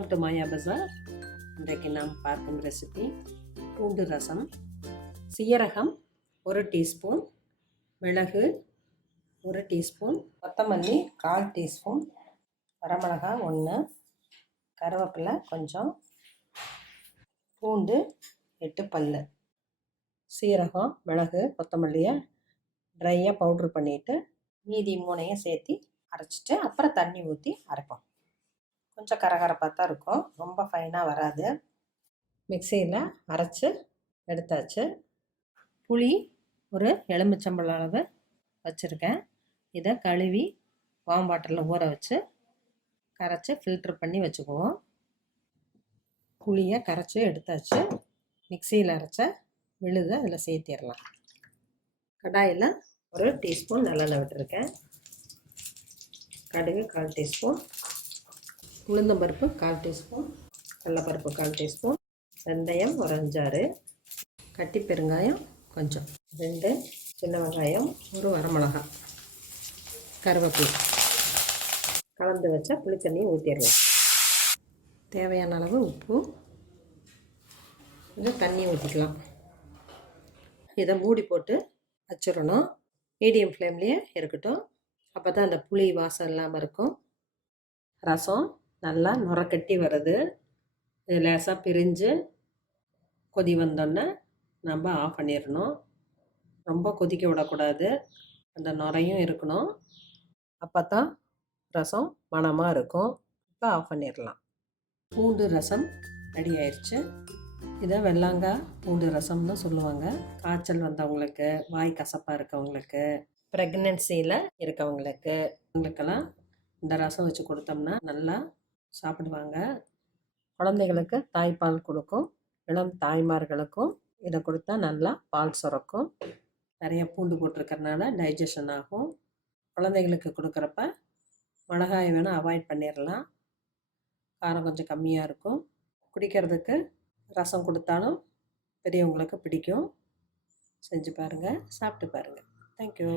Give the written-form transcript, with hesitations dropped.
Welcome to மாயா பஜார். இன்றைக்கு நாம் பார்க்கும் ரெசிபி பூண்டு ரசம். சீரகம் 1 டீஸ்பூன், மிளகு 1 டீஸ்பூன், கொத்தமல்லி 1/4 டீஸ்பூன், வரமிளகாய் 1, கருவேப்பிலை கொஞ்சம், பூண்டு 8 பல். சீரகம், மிளகு, கொத்தமல்லியை ட்ரையாக பவுட்ரு பண்ணிவிட்டு மீதி 3ஐயும் சேர்த்து அரைச்சிட்டு அப்புறம் தண்ணி ஊற்றி அரைப்போம். கொஞ்சம் கரகரப்பாக தான் இருக்கும், ரொம்ப ஃபைனாக வராது. மிக்சியில் அரைச்சி எடுத்தாச்சு. புளி ஒரு எலுமிச்சம்பழம் அளவு வச்சுருக்கேன். இதை கழுவி வார்ம் வாட்டரில் ஊற வச்சு கரைச்சி ஃபில்ட்ரு பண்ணி வச்சுக்குவோம். புளியை கரைச்சி எடுத்தாச்சு. மிக்சியில் அரைச்ச விழுதை அதில் சேர்த்திடலாம். கடாயில் 1 டீஸ்பூன் நல்லெண்ணெய் விட்டுருக்கேன். கடுகு 1/4 டீஸ்பூன், உளுந்தம்பருப்பு 1/4 டீஸ்பூன், கடலைப்பருப்பு 1/4 டீஸ்பூன், வெந்தயம் ஒரு 5-6, கட்டி பெருங்காயம் கொஞ்சம், 2 சின்ன வெங்காயம், 1 வரமிளகாய், கருவேப்பிலை, கலந்து வச்ச புளித்தண்ணியை ஊற்றிடலாம். தேவையான அளவு உப்பு, கொஞ்சம் தண்ணி ஊற்றிக்கலாம். இதை மூடி போட்டு வச்சிடணும். மீடியம் ஃப்ளேம்லேயே இருக்கட்டும். அப்போ தான் அந்த புளி வாசம் இல்லாமல் இருக்கும். ரசம் நல்லா நுரக்கட்டி வருது. இது லேசாக பிரிஞ்சு கொதி வந்தோடனே நம்ம ஆஃப் பண்ணிடணும். ரொம்ப கொதிக்க விடக்கூடாது, அந்த நுரையும் இருக்கணும். அப்போ தான் ரசம் மணமாக இருக்கும். இப்போ ஆஃப் பண்ணிடலாம். பூண்டு ரசம் ரெடி ஆயிடுச்சு. இதை வெள்ளாங்காய் பூண்டு ரசம்னு சொல்லுவாங்க. காய்ச்சல் வந்தவங்களுக்கு, வாய் கசப்பாக இருக்கவங்களுக்கு, ப்ரெக்னென்சியில் இருக்கவங்களுக்கு, அவங்களுக்கெல்லாம் இந்த ரசம் வச்சு கொடுத்தோம்னா நல்லா சாப்பிடுவாங்க. குழந்தைகளுக்கு தாய்ப்பால் கொடுக்கும். இளம் தாய்மார்களுக்கும் இதை கொடுத்தா நல்லா பால் சுரக்கும். நிறைய பூண்டு போட்டிருக்கறனால டைஜஷன் ஆகும். குழந்தைகளுக்கு கொடுக்குறப்ப மிளகாய் வேணால் அவாய்ட் பண்ணிடலாம், காரம் கொஞ்சம் கம்மியாக இருக்கும். குடிக்கிறதுக்கு ரசம் கொடுத்தாலும் பெரியவங்களுக்கு பிடிக்கும். செஞ்சு பாருங்கள், சாப்பிட்டு பாருங்கள். தேங்க்யூ.